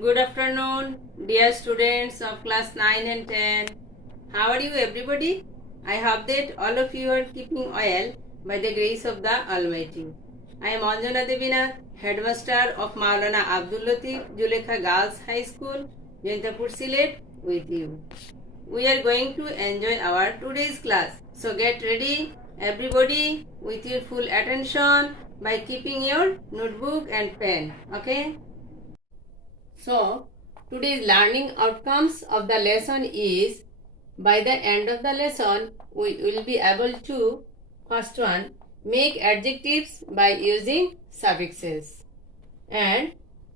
Good afternoon, dear students of class 9 and 10. How are you, everybody? I hope that all of you are keeping well by the grace of the Almighty. I am Anjana Devinath, headmaster of Maulana Abdul Latif Julekha Girls High School, Jaintapur, Sylhet, with you. We are going to enjoy our today's class. So get ready, everybody, with your full attention by keeping your notebook and pen. Okay? So, today's learning outcomes of the lesson is, by the end of the lesson, we will be able to, first one, make adjectives by using suffixes, and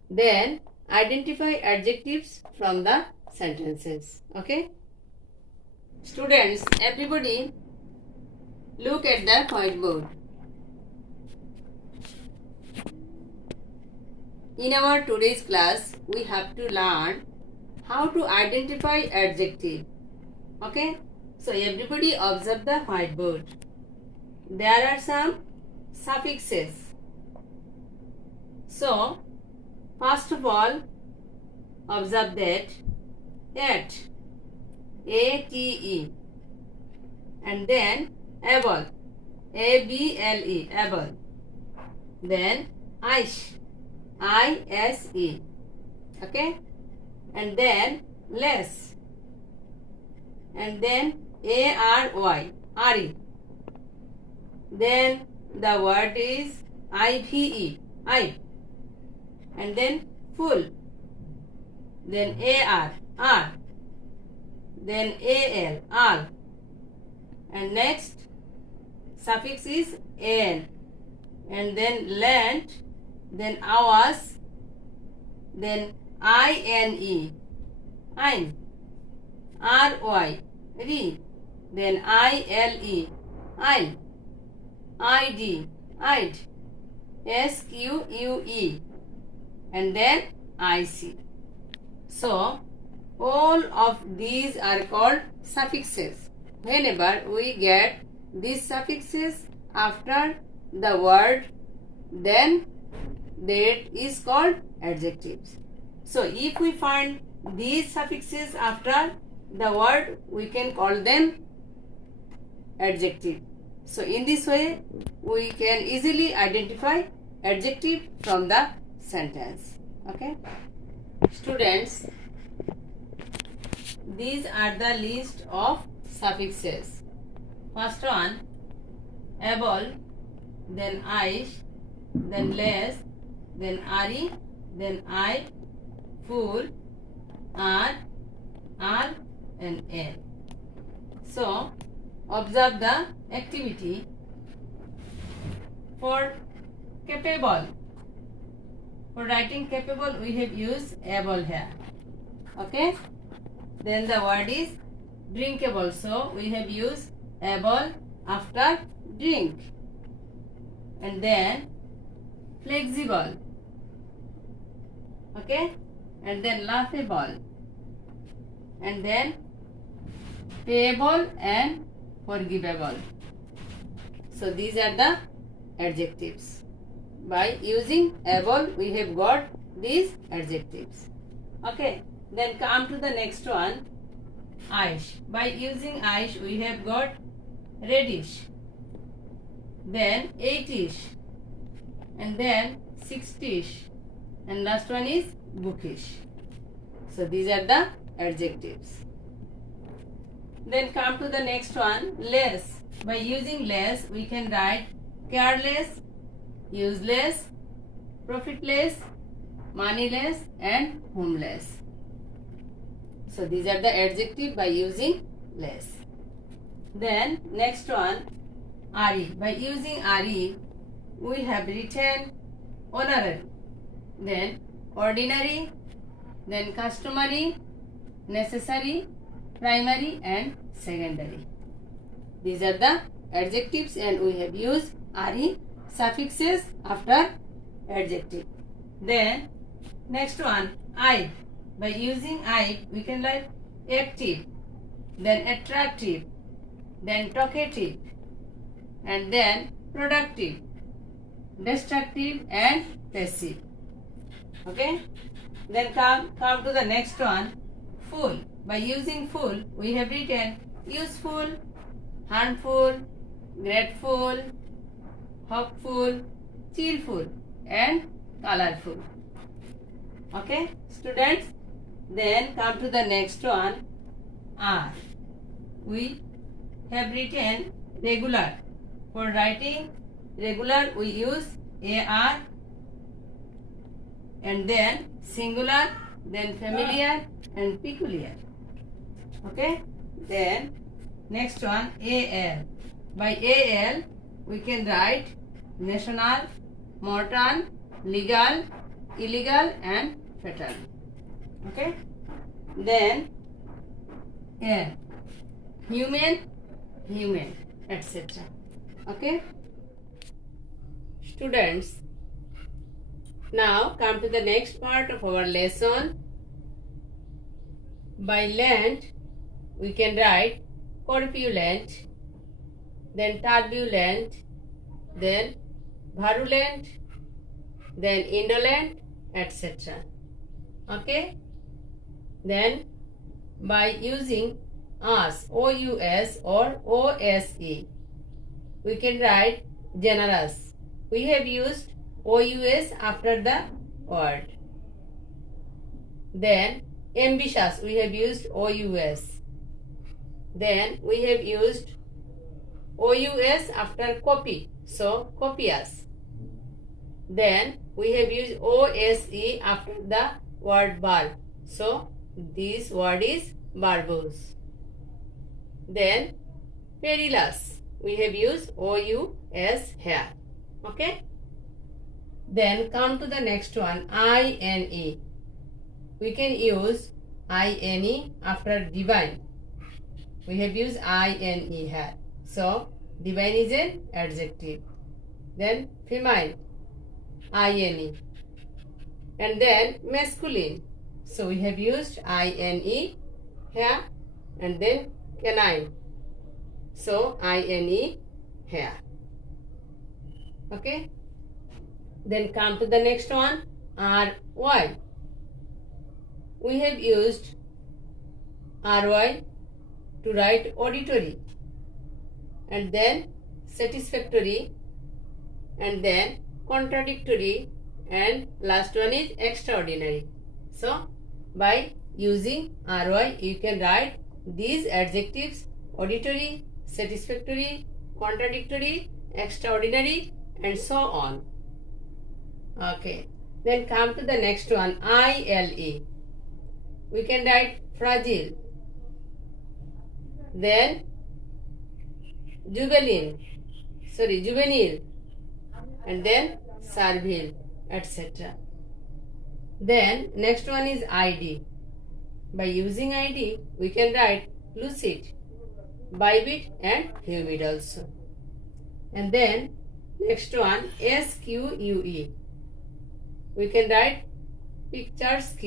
then identify adjectives from the sentences. Okay? Students, everybody, look at the whiteboard. In our today's class, we have to learn how to identify adjective. Okay? So everybody observe the whiteboard. There are some suffixes. So, first of all, observe that at, A-T-E, and then able, A-B-L-E, able. Then ish, I-S-E, okay, and then less, and then A-R-Y, R-E. Then the word is I-V-E, I, and then full, then A-R, R, then A-L, all, and next suffix is N, and then land, then hours, then I-N-E, ein, R-Y, re, then I-L-E, il, I-D, id, S-Q-U-E, and then I-C. So, all of these are called suffixes. Whenever we get these suffixes after the word, then that is called adjectives. So if we find these suffixes after the word, we can call them adjective. So in this way, we can easily identify adjective from the sentence. Okay? Students, these are the list of suffixes. First one, able, then ish, then less, then RE, then I, full, R, and L. So, observe the activity. For capable, for writing capable, we have used able here. Okay? Then the word is drinkable, so we have used able after drink. And then flexible, okay, and then laughable, and then payable and forgivable. So these are the adjectives. By using able, we have got these adjectives. Okay, then come to the next one, ish. By using ish, we have got reddish, then 8ish, and then 60ish, and last one is bookish. So these are the adjectives. Then come to the next one, less. By using less, we can write careless, useless, profitless, moneyless, and homeless. So these are the adjectives by using less. Then next one, RE. By using RE, we have written honorary, then ordinary, then customary, necessary, primary, and secondary. These are the adjectives, and we have used RE suffixes after adjective. Then next one, I. By using I, we can write active, then attractive, then talkative, and then productive, destructive, and passive. Okay. Then come to the next one, full. By using full, we have written useful, harmful, grateful, hopeful, cheerful, and colorful. Okay, students. Then come to the next one, are. We have written regular. For writing regular, we use AR, and then singular, then familiar and peculiar. Okay, then next one, AL. By AL, we can write national, mortal, legal, illegal and fatal. Okay, then N, human, etc. Okay, students, now come to the next part of our lesson. By land, we can write corpulent, then turbulent, then virulent, then indolent, etc. Okay, then by using us, OUS or OSE, we can write generous. We have used OUS after the word. Then ambitious, we have used OUS. Then we have used OUS after copy, so copious. Then we have used OSE after the word bulb, so this word is bulbous. Then perilous, we have used OUS here. Okay. Then come to the next one, INE. We can use INE after divine. We have used INE here. So divine is an adjective. Then female, INE. And then masculine. So we have used INE here, and then canine. So INE here. Okay. Then come to the next one, RY. We have used RY to write auditory, and then satisfactory, and then contradictory, and last one is extraordinary. So by using RY, you can write these adjectives: auditory, satisfactory, contradictory, extraordinary, and so on. Okay, then come to the next one, ILE. We can write fragile, then juvenile, and then servile, etc. Then next one is ID. By using ID, we can write lucid, vivid and humid also. And then next one, SQUE. We can write picturesque.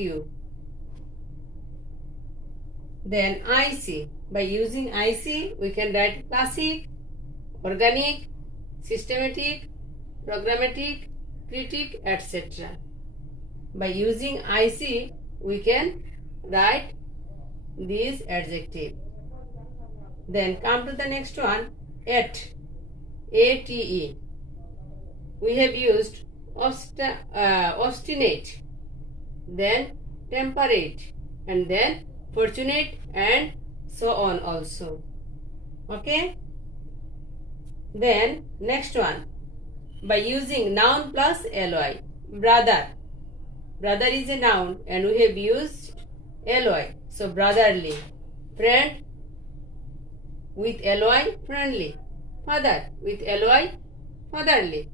Then IC. By using IC, we can write classic, organic, systematic, programmatic, critic, etc. By using IC, we can write these adjectives. Then come to the next one, ATE. ATE. We have used obstinate, then temperate, and then fortunate, and so on also. Okay. Then next one, by using noun plus ly, brother. Brother is a noun and we have used ly, so brotherly. Friend with ly, friendly. Father with ly, fatherly.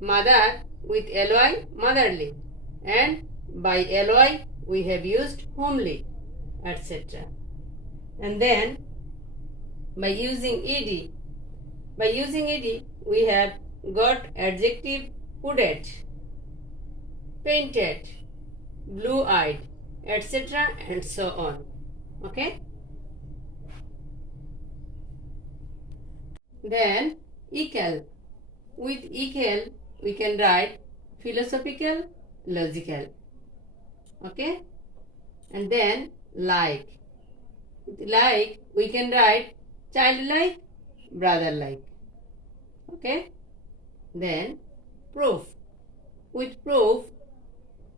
Mother with ly, motherly. And by ly we have used homely, etc. And then by using ed, we have got adjective hooded, painted, blue-eyed, etc. and so on. Okay. Then equal. With equal we can write philosophical, logical. Okay, and then like. Like we can write childlike, brother-like. Okay, then proof. With proof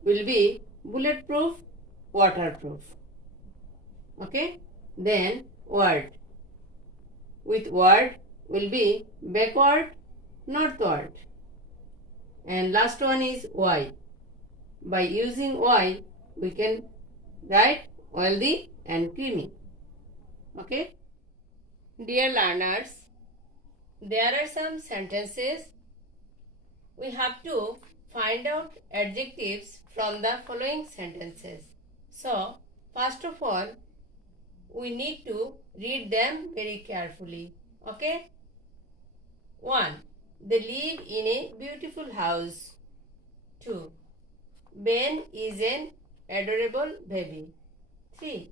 will be bulletproof, waterproof. Okay, then word. With word will be backward, northward. And last one is why. By using why we can write wealthy and creamy. Okay, dear learners, there are some sentences we have to find out adjectives from the following sentences. So, first of all, we need to read them very carefully. Okay? 1. They live in a beautiful house. 2. Ben is an adorable baby. 3.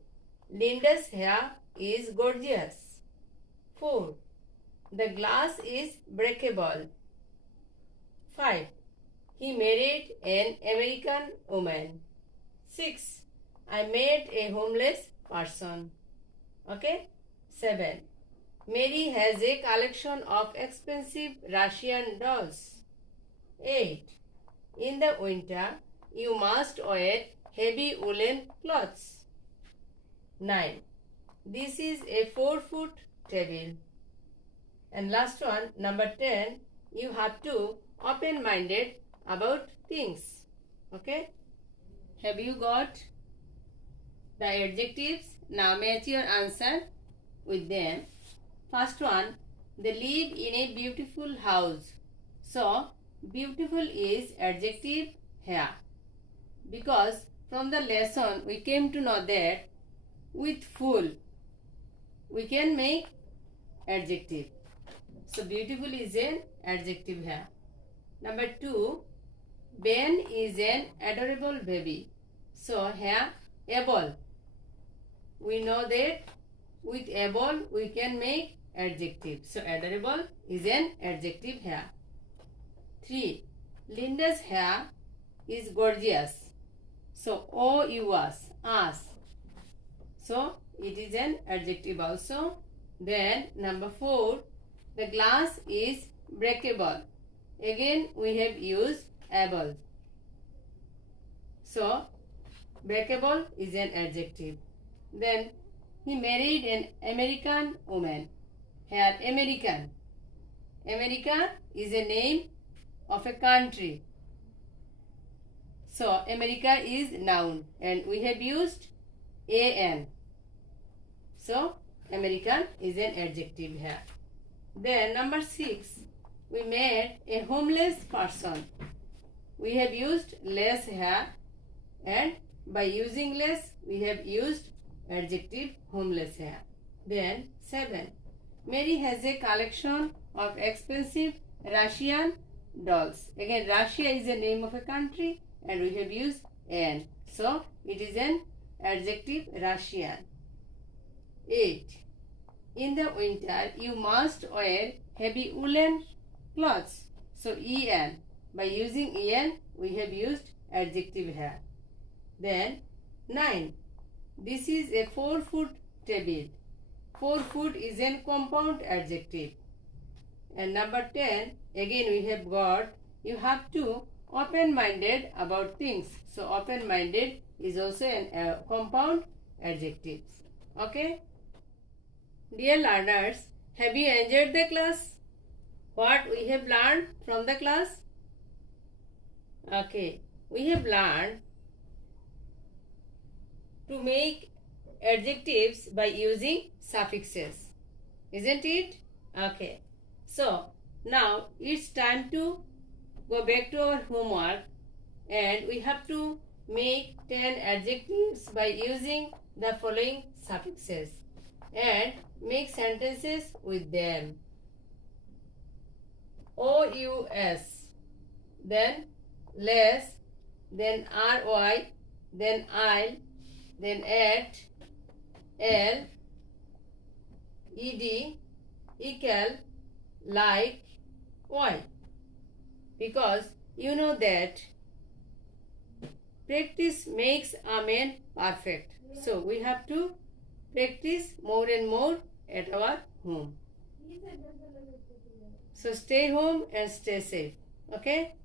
Linda's hair is gorgeous. 4. The glass is breakable. 5. He married an American woman. 6. I met a homeless person. Okay? 7. Mary has a collection of expensive Russian dolls. 8. In the winter, you must wear heavy woolen clothes. 9. This is a 4-foot table. And last one, number 10, you have to open-minded about things. Okay? Have you got the adjectives? Now match your answer with them. First one, they live in a beautiful house. So, beautiful is adjective here. Because from the lesson we came to know that with full we can make adjective. So, beautiful is an adjective here. Number 2, Ben is an adorable baby. So, here, able. We know that with able we can make adjective. So, adorable is an adjective here. 3, Linda's hair is gorgeous. So, us. So, it is an adjective also. Then, number 4, the glass is breakable. Again, we have used able. So, breakable is an adjective. Then, he married an American woman. Here, American. America is a name of a country. So, America is noun and we have used an. So, American is an adjective here. Then number 6, we met a homeless person. We have used less here and by using less we have used adjective homeless here. Then 7, Mary has a collection of expensive Russian dolls. Again, Russia is the name of a country and we have used an. So, it is an adjective Russian. 8. In the winter, you must wear heavy woolen clothes. So, en. By using en, we have used adjective here. Then, 9. This is a 4-foot table. 4-foot is a compound adjective. And number 10, again we have got, you have to open-minded about things. So, open-minded is also a compound adjective. Okay? Dear learners, have you enjoyed the class? What we have learned from the class? Okay, we have learned to make adjectives by using suffixes. Isn't it? Okay. So, now it's time to go back to our homework and we have to make 10 adjectives by using the following suffixes and make sentences with them. OUS, then less, then RY, then I'll, then at, L, ED, equal, like, Y. Because you know that practice makes a man perfect. So we have to practice more and more at our home. So stay home and stay safe. Okay?